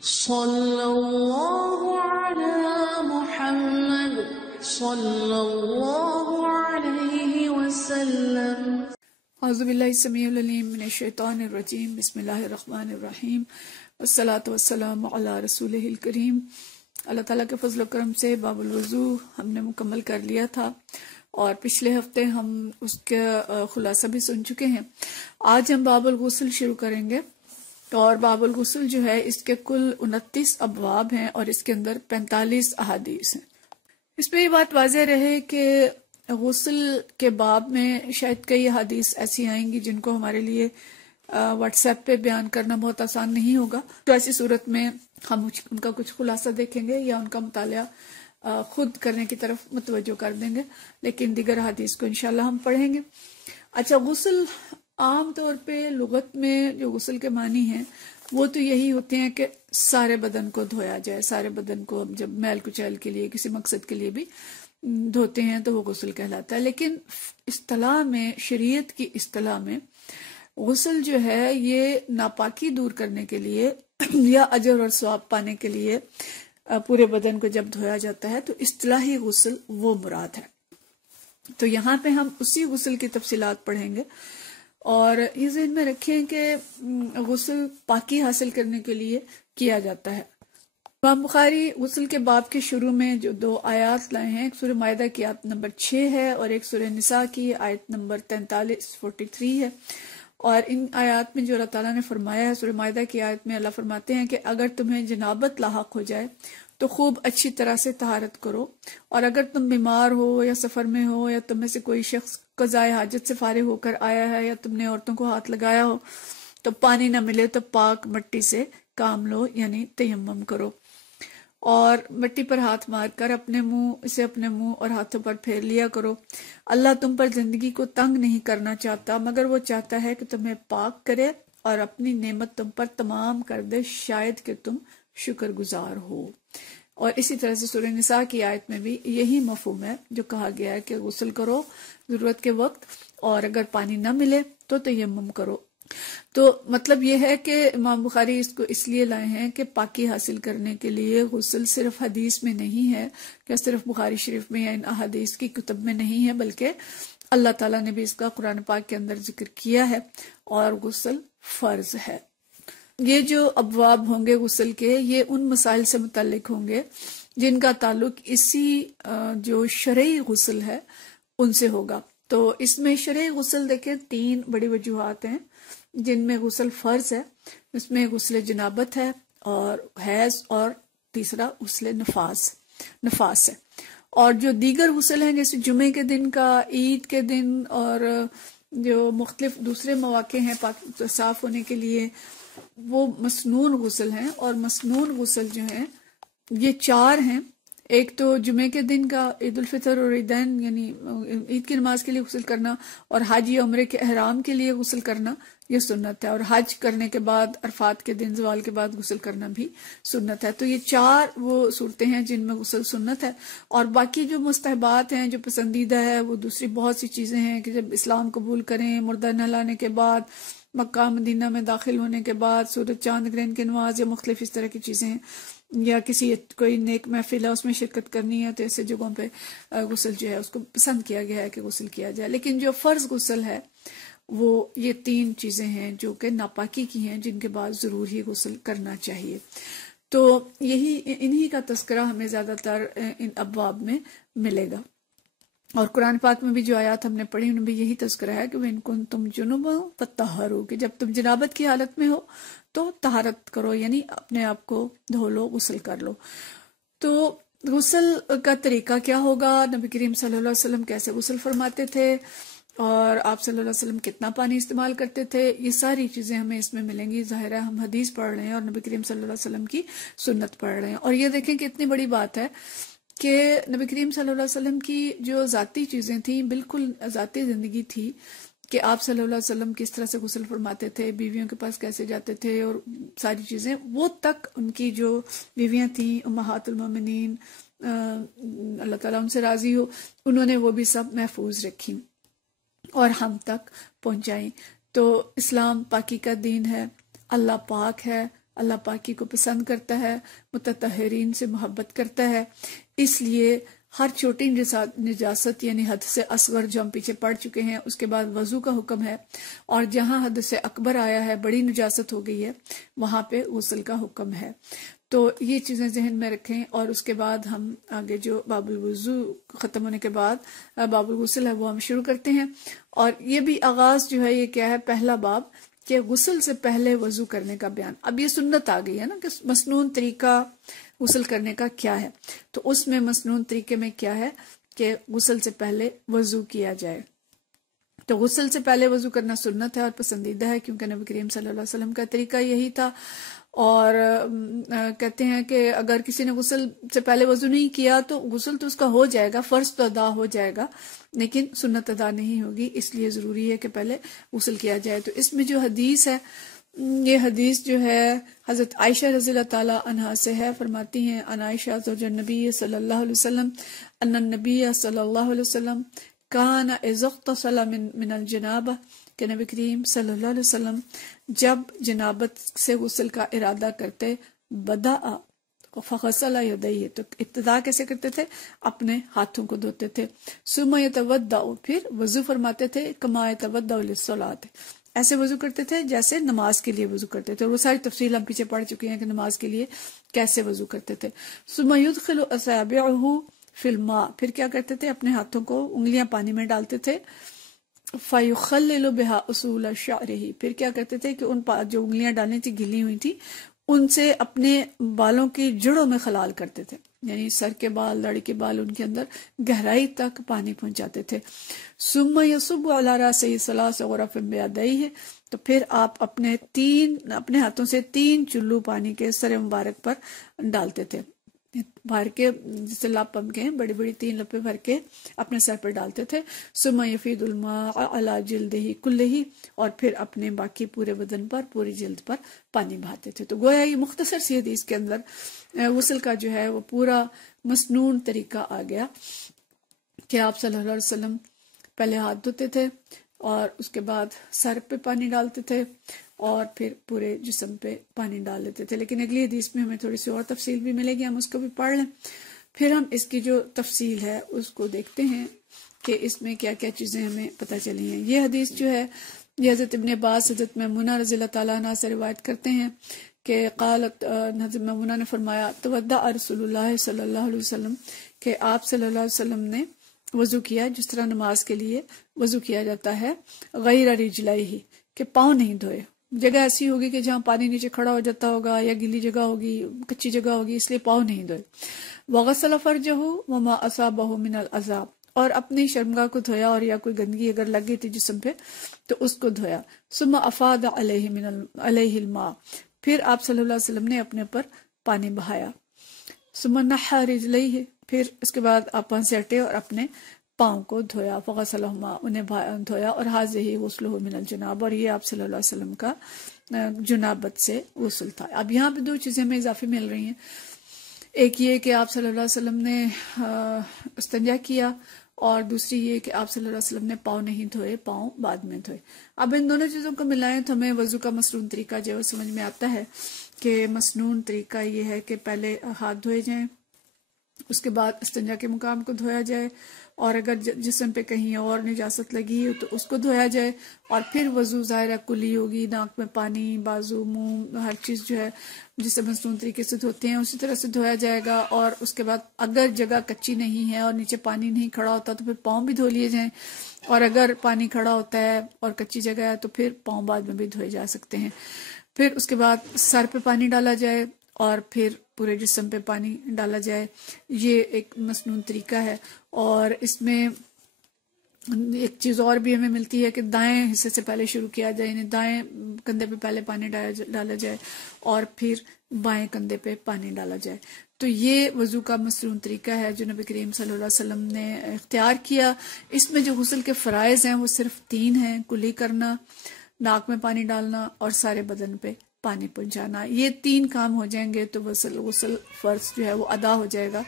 सल्लल्लाहु अला मुहम्मद सल्लल्लाहु अलैहि वसल्लम। औज़ुबिल्लाहि समीउल अलीम मिनश शैतानिर रजीम बिस्मिल्लाहिर रहमानिर रहीम वस्सलातु वस्सलामु अला रसूलिहिल करीम। अल्लाह ताला के फजल करम से बाबुल वज़ू हमने मुकम्मल कर लिया था और पिछले हफ्ते हम उसका खुलासा भी सुन चुके हैं। आज हम बाबुल गुस्ल शुरू करेंगे और बाबुल गुस्ल जो है इसके कुल 29 अबवाब हैं और इसके अंदर 45 अहादीस हैं। इसमें ये बात वाज़ेह रहे कि गुस्ल के बाब में शायद कई हदीस ऐसी आएंगी जिनको हमारे लिए व्हाट्सएप पे बयान करना बहुत आसान नहीं होगा, तो ऐसी सूरत में हम उनका कुछ खुलासा देखेंगे या उनका मुतालिया खुद करने की तरफ मुतवज्जो कर देंगे, लेकिन दीगर हदीस को इंशाल्लाह हम पढ़ेंगे। अच्छा, गुस्ल आम तौर पे लुगत में जो गुस्ल के मानी हैं वो तो यही होते हैं कि सारे बदन को धोया जाए। सारे बदन को जब मैल कुचैल के लिए किसी मकसद के लिए भी धोते हैं तो वो गुस्ल कहलाता है। लेकिन इस्तिलाह में, शरीयत की इस्तिलाह में गुस्ल जो है ये नापाकी दूर करने के लिए या अजर और सवाब पाने के लिए पूरे बदन को जब धोया जाता है तो इस्तिलाही गुस्ल वो मुराद है। तो यहाँ पे हम उसी गुस्ल की तफसीलात पढ़ेंगे और ये ज़हन में रखें कि गुस्ल पाकी हासिल करने के लिए किया जाता है। इमाम बुखारी गुस्ल के बाब के शुरू में जो दो आयत लाए हैं, एक सूरह मायदा की आयत नंबर 6 है और एक सूरह निसा की आयत नंबर 43 है। और इन आयत में जो अल्लाह ताला ने फरमाया है, सूरह मायदा की आयत में अल्लाह फरमाते हैं कि अगर तुम्हें जनाबत लाहक हो जाए तो खूब अच्छी तरह से तहारत करो, और अगर तुम बीमार हो या सफर में हो या तुम में से कोई शख्स कज़ाए हाजत से फारिग होकर आया है या तुमने औरतों को हाथ लगाया हो तो पानी न मिले तो पाक मिट्टी से काम लो, यानी तयम्मुम करो और मिट्टी पर हाथ मारकर अपने मुंह और हाथों पर फेर लिया करो। अल्लाह तुम पर जिंदगी को तंग नहीं करना चाहता, मगर वो चाहता है कि तुम्हें पाक करे और अपनी नेमत तुम पर तमाम कर दे, शायद कि तुम शुक्रगुजार हो। और इसी तरह से सूरह निसा की आयत में भी यही मफहूम है जो कहा गया है कि गुस्ल करो जरूरत के वक्त और अगर पानी न मिले तो तयम्मुम करो। तो मतलब यह है कि इमाम बुखारी इसको इसलिए लाए हैं कि पाकी हासिल करने के लिए गुस्ल सिर्फ हदीस में नहीं है, क्या सिर्फ बुखारी शरीफ में या इन अहादीस की कुतुब में नहीं है, बल्कि अल्लाह ताला ने भी इसका कुरान पाक के अंदर जिक्र किया है और गुस्ल फर्ज है। ये जो अबवाब होंगे गुस्ल के, ये उन मसाइल से मुतल्लिक होंगे जिनका ताल्लुक इसी जो शरई गुस्ल है उनसे होगा। तो इसमें शरई गुस्ल देखें 3 बड़ी वजूहात हैं जिनमें गुस्ल फर्ज है। इसमें गुस्ल जनाबत है और हैज, और तीसरा गुस्ल नफास है। और जो दीगर गुस्ल हैं जैसे जुमे के दिन का, ईद के दिन और जो मुख्तलिफ दूसरे मौके हैं तो साफ होने के लिए, वो मसनून गुस्ल हैं। और मसनून गुस्ल जो हैं ये 4 हैं। एक तो जुमे के दिन का ईद उल फितर और ईदैन यानी ईद की नमाज के लिए गुस्ल करना, और हज या उम्रे के एहराम के लिए गुस्ल करना ये सुन्नत है, और हज करने के बाद अरफात के दिन ज़वाल के बाद गुस्ल करना भी सुन्नत है। तो ये 4 वो सूरतें हैं जिनमें गुस्ल सुन्नत है। और बाकी जो मुस्तहबात हैं, जो पसंदीदा है, वो दूसरी बहुत सी चीजें हैं कि जब इस्लाम कबूल करें, मुर्दा नहलाने के बाद, मक्का मदीना में दाखिल होने के बाद, सूरज चांद ग्रहण की नमाज या मुख्तलिफ इस तरह की चीजें, या किसी कोई नेक महफिल है उसमें शिरकत करनी है तो ऐसे जगहों पे गुस्ल जो है उसको पसंद किया गया है कि गुस्ल किया जाए। लेकिन जो फर्ज गुस्ल है वो ये 3 चीजें हैं जो कि नापाकी की हैं, जिनके बाद जरूर ही गुस्ल करना चाहिए। तो यही इन्हीं का तस्करा हमें ज्यादातर इन अबवाब में मिलेगा। और कुरान पाक में भी जो आयत हमने पढ़ी उनमें भी यही तस्करा है कि वइन तुम जुनुब फत्तहरू, कि जब तुम जनाबत की हालत में हो तो तहारत करो, यानी अपने आप को धो लो, गुस्ल कर लो। तो गुस्ल का तरीका क्या होगा, नबी करीम सल्लल्लाहु अलैहि वसल्लम कैसे गुस्ल फरमाते थे और आप सल्लल्लाहु अलैहि वसल्लम कितना पानी इस्तेमाल करते थे, ये सारी चीजें हमें इसमें मिलेंगी। जाहिर है हम हदीस पढ़ रहे हैं और नबी करीम सल्लल्लाहु अलैहि वसल्लम की सुन्नत पढ़ रहे हैं। और ये देखें कि इतनी बड़ी बात है कि नबी करीम सल्लल्लाहु अलैहि वसल्लम की जो जाती चीजें थी, बिल्कुल जाती जिंदगी थी कि आप सल्लल्लाहु अलैहि वसल्लम किस तरह से गुस्ल फरमाते थे, बीवियों के पास कैसे जाते थे और सारी चीजें, वो तक उनकी जो बीवियां थी उम्महातुल मोमिनीन, अल्लाह ताला उनसे राजी हो, उन्होंने वो भी सब महफूज रखी और हम तक पहुंचाई। तो इस्लाम पाकी का दीन है, अल्लाह पाक है, अल्लाह पाकी को पसंद करता है, मुतत्तहिरीन से मोहब्बत करता है। इसलिए हर छोटी निजासत यानी हद से असगर जो हम पीछे पढ़ चुके हैं, उसके बाद वजू का हुक्म है, और जहां हद से अकबर आया है, बड़ी निजासत हो गई है, वहां पे गुस्ल का हुक्म है। तो ये चीजें जहन में रखें। और उसके बाद हम आगे जो बाबुल वुजू खत्म होने के बाद बाबुल गुस्ल है वो हम शुरू करते हैं। और ये भी आगाज जो है ये क्या है, पहला बाब कि गुस्ल से पहले वजू करने का बयान। अब ये सुन्नत आ गई है ना कि मसनून तरीका गुस्ल करने का क्या है, तो उसमें मसनून तरीके में क्या है कि गुस्ल से पहले वजू किया जाए। तो गुस्ल से पहले वजू करना सुन्नत है और पसंदीदा है, क्योंकि नबी करीम सल्लल्लाहु अलैहि वसल्लम का तरीका यही था। और कहते हैं कि अगर किसी ने गुस्ल से पहले वजू नहीं किया तो गुस्ल तो उसका हो जाएगा, फर्ज तो अदा हो जाएगा, लेकिन सुन्नत अदा नहीं होगी। इसलिए जरूरी है कि पहले गुस्ल किया जाए। तो इसमें जो हदीस है, ये हदीस जो है हजरत आयशा रज़ियल्लाहु ताला अन्हा से है। फरमाती हैं, अन आयशा ज़ौजुन नबी सल्लल्लाहु अलैहि वसल्लम अन्न नबी सल्लल्लाहु अलैहि वसल्लम काना इज़्ग़तसला मिनल जनाबा, कि नबी करीम सल्लल्लाहु अलैहि वसल्लम जब जनाबत से गुस्ल का इरादा करते, बदा फगसला यदैहि, तो इब्तिदा कैसे करते थे, अपने हाथों को धोते थे। सुम्मा यतवद्दा, फिर वजू फरमाते थे, कमा यतवद्दा लिस्सलात, ऐसे वजू करते थे जैसे नमाज के लिए वजू करते थे। और वो सारी तफसील हम पीछे पढ़ चुके हैं कि नमाज के लिए कैसे वजू करते थे। सुम्मा युदखिलु असाबिअहु फिल मा, फिर क्या करते थे, अपने हाथों को उंगलियां पानी में डालते थे। फयुखल्लिलु बिहा उसूल शअरिही, फिर क्या करते थे कि उन जो उंगलियां डालनी थी गिली हुई थी, उनसे अपने बालों की जड़ों में खलाल करते थे, यानी सर के बाल, दाढ़ी के बाल, उनके अंदर गहराई तक पानी पहुंचाते थे। सुम्मा यसुब्बु अला रासिही सलास ग़ुरफ़िन बियदैहि, तो फिर आप अपने हाथों से 3 चुल्लू पानी के सर मुबारक पर डालते थे, भर के, जिसे लप हम कहें, बड़ी बड़ी 3 लपे भर के अपने सर पर डालते थे। सुम्मा यफ़ीदुल माअ अला जिल्दिही कुल्लिही, और फिर अपने बाकी पूरे बदन पर, पूरी जिल्द पर पानी बहाते थे। तो गोया ये मुख्तसर सी हदीस के अंदर गुस्ल का जो है वो पूरा मसनून तरीका आ गया कि आप सल्लल्लाहु अलैहि वसल्लम पहले हाथ धोते थे और उसके बाद सर पे पानी डालते थे और फिर पूरे जिस्म पे पानी डाल लेते थे। लेकिन अगली हदीस में हमें थोड़ी सी और तफसील भी मिलेगी, हम उसको भी पढ़ लें। फिर हम इसकी जो तफसील है उसको देखते हैं कि इसमें क्या क्या चीजें हमें पता चली हैं। ये हदीस जो है ये हजरत इब्ने अब्बास, हजरत मैमूना रज़ियल्लाहु ताला अन्हा से रिवायत करते हैं कि क़ालत, हजरत मैमूना ने फरमाया, तवद्दा रसूलुल्लाह सल्लल्लाहु अलैहि वसल्लम, कि आप सल्लल्लाहु अलैहि वसल्लम ने वजू किया जिस तरह नमाज के लिए वजू किया जाता है, गैर रिजलैहि, कि पाँव नहीं धोए। जगह ऐसी होगी कि जहाँ पानी नीचे खड़ा हो जाता होगा या गीली जगह होगी, कच्ची जगह होगी, इसलिए पाँव नहीं धोए। वगसल फरजहु वमा असाबहु मिनल अज़ाब, और अपनी शर्मगाह को धोया, और या कोई गंदगी अगर लग गई थी जिस्म पे तो उसको धोया। सुम्मा अफाद अलैहिल मा, फिर आप सल्लल्लाहु अलैहि वसल्लम ने अपने पर पानी बहाया। सुम्मा नहा रिजलैहि, फिर उसके बाद आप वहां से हटे और अपने पाँव को धोया। फ़ग़सलहुमा, उन्हें धोया। और हाज़िही गुस्लुहु मिनल जनाब, और ये आप सल्लल्लाहु अलैहि वसल्लम का जुनाबत से गुस्ल था। अब यहाँ पे 2 चीजें हमें इजाफी मिल रही हैं। एक ये कि आप सल्लल्लाहु अलैहि वसल्लम ने इस्तिंजा किया, और दूसरी ये कि आप सल्लल्लाहु अलैहि वसल्लम ने पाँव नहीं धोए, पाँव बाद में धोए। अब इन दोनों चीजों को मिलाएं तो हमें वजू का मसनून तरीका जो है समझ में आता है कि मसनून तरीका ये है कि पहले हाथ धोए जाएं, उसके बाद इस्तिंजा के मुकाम को धोया जाए, और अगर जिस्म पे कहीं और निजासत लगी हो तो उसको धोया जाए, और फिर वजू ज़ाहिर कुली होगी, नाक में पानी, बाजू, मुंह, हर चीज जो है जिसे मसनून तरीके से धोते हैं उसी तरह से धोया जाएगा। और उसके बाद अगर जगह कच्ची नहीं है और नीचे पानी नहीं खड़ा होता तो फिर पाँव भी धो लिए जाएं, और अगर पानी खड़ा होता है और कच्ची जगह है तो फिर पाँव बाद में भी धोए जा सकते हैं। फिर उसके बाद सर पे पानी डाला जाए और फिर पूरे जिस्म पे पानी डाला जाए। ये एक मसनून तरीका है। और इसमें एक चीज और भी हमें मिलती है कि दाएं हिस्से से पहले शुरू किया जाए, यानी दाएं कंधे पे पहले पानी डाला जाए और फिर बाएं कंधे पे पानी डाला जाए। तो ये वजू का मसनून तरीका है जो नबी करीम सल्लल्लाहु अलैहि वसल्लम ने इख्तियार किया। इसमें जो गुस्ल के फराइज हैं वो सिर्फ 3 हैं, कुली करना, नाक में पानी डालना और सारे बदन पे पानी पहुंचाना। ये 3 काम हो जाएंगे तो गुस्ल फर्ज जो है वो अदा हो जाएगा।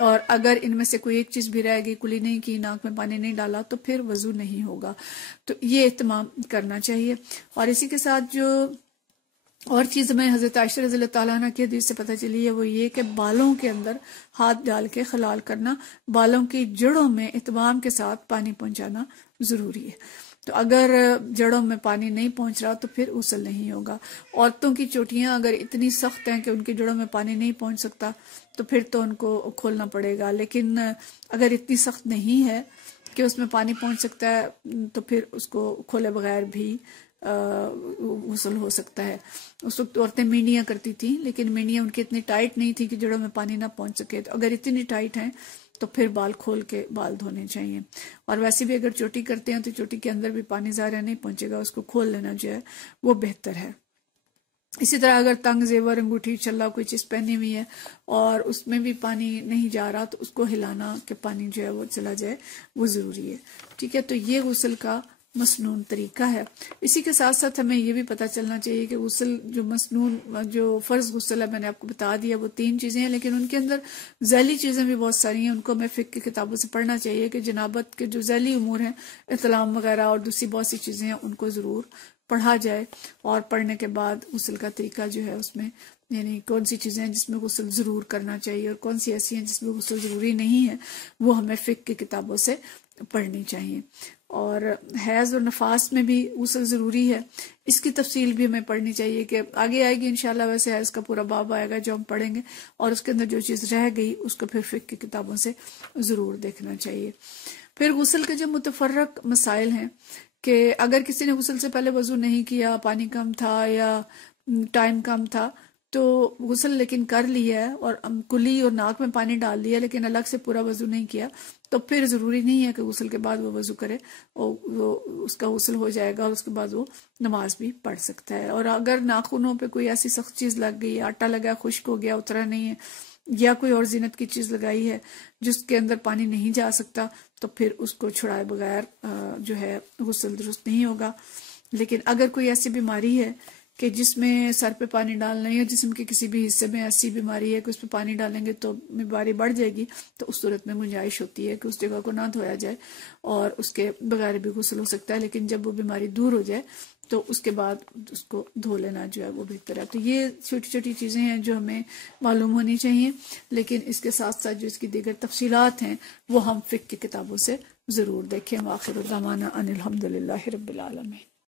और अगर इनमें से कोई एक चीज भी रहेगी, कुली नहीं की, नाक में पानी नहीं डाला, तो फिर वजू नहीं होगा। तो ये इत्माम करना चाहिए। और इसी के साथ जो और चीज हमें हजरत आयशा रज़ी अल्लाह तआला अन्हा की हदीस से पता चली है वो ये कि बालों के अंदर हाथ डाल के खलाल करना, बालों की जड़ों में इत्माम के साथ पानी पहुंचाना जरूरी है। तो अगर जड़ों में पानी नहीं पहुंच रहा तो फिर गुस्ल नहीं होगा। औरतों की चोटियां अगर इतनी सख्त हैं कि उनकी जड़ों में पानी नहीं पहुंच सकता तो फिर तो उनको खोलना पड़ेगा, लेकिन अगर इतनी सख्त नहीं है कि उसमें पानी पहुंच सकता है तो फिर उसको खोले बगैर भी गुस्ल हो सकता है। उस वक्त औरतें मेंढियां करती थी, लेकिन मेंढियां उनकी इतनी टाइट नहीं थी कि जड़ों में पानी ना पहुंच सके। तो अगर इतनी टाइट हैं तो फिर बाल खोल के बाल धोने चाहिए। और वैसे भी अगर चोटी करते हैं तो चोटी के अंदर भी पानी ज़्यादा नहीं पहुंचेगा, उसको खोल लेना जो है वो बेहतर है। इसी तरह अगर तंग जेवर अंगूठी छल्ला कोई चीज पहनी हुई है और उसमें भी पानी नहीं जा रहा तो उसको हिलाना कि पानी जो है वो चला जाए, वो जरूरी है। ठीक है, तो ये गुस्ल का मसनून तरीका है। इसी के साथ साथ हमें ये भी पता चलना चाहिए कि गुस्ल जो मसनून जो फर्ज गुस्ल है मैंने आपको बता दिया वो 3 चीजें हैं, लेकिन उनके अंदर जैली चीजें भी बहुत सारी हैं। उनको हमें फिक्र की किताबों से पढ़ना चाहिए कि जनाबत के जो जैली उमूर हैं, इतलाम वगैरह और दूसरी बहुत सी चीजें हैं, उनको जरूर पढ़ा जाए। और पढ़ने के बाद गुस्ल का तरीका जो है उसमें यानी कौन सी चीजें हैं जिसमें गुस्ल जरूर करना चाहिए और कौन सी ऐसी हैं जिसमें गुस्ल जरूरी नहीं है, वो हमें फिक्र की किताबों से पढ़नी चाहिए। और हैज और नफास में भी गुस्ल जरूरी है, इसकी तफसील भी हमें पढ़नी चाहिए कि आगे आएगी इंशाल्लाह। वैसे हैज का पूरा बाब आएगा जो हम पढ़ेंगे, और उसके अंदर जो चीज रह गई उसको फिर फिक्र की किताबों से जरूर देखना चाहिए। फिर गुस्ल के जो मुतफर्रक मसाइल हैं कि अगर किसी ने गुस्ल से पहले वजू नहीं किया, पानी कम था या टाइम कम था, तो गुस्ल लेकिन कर लिया है और कुली और नाक में पानी डाल दिया लेकिन अलग से पूरा वजू नहीं किया, तो फिर जरूरी नहीं है कि गुस्ल के बाद वो वजू करे और वो उसका गुस्ल हो जाएगा और उसके बाद वो नमाज भी पढ़ सकता है। और अगर नाखूनों पे कोई ऐसी सख्त चीज लग गई, आटा लगा, खुश्क हो गया, उतरा नहीं है, या कोई और जीनत की चीज लगाई है जिसके अंदर पानी नहीं जा सकता, तो फिर उसको छुड़ाए बगैर जो है गुस्ल दुरुस्त नहीं होगा। लेकिन अगर कोई ऐसी बीमारी है कि जिसमें सर पे पानी डालना है या जिस्म के किसी भी हिस्से में ऐसी बीमारी है कि उस पर पानी डालेंगे तो बीमारी बढ़ जाएगी, तो उस सूरत में गुंजाइश होती है कि उस जगह को ना धोया जाए और उसके बगैर भी गुस्ल हो सकता है। लेकिन जब वो बीमारी दूर हो जाए तो उसके बाद उसको धो लेना जो है वो बेहतर है। तो ये छोटी छोटी चीजें हैं जो हमें मालूम होनी चाहिए, लेकिन इसके साथ साथ जो इसकी दीगर तफसीलात हैं वो हम फिक्र की किताबों से जरूर देखें। आखिर दामाना अनिल हम्दुलिल्लाहि रब्बिल आलमीन।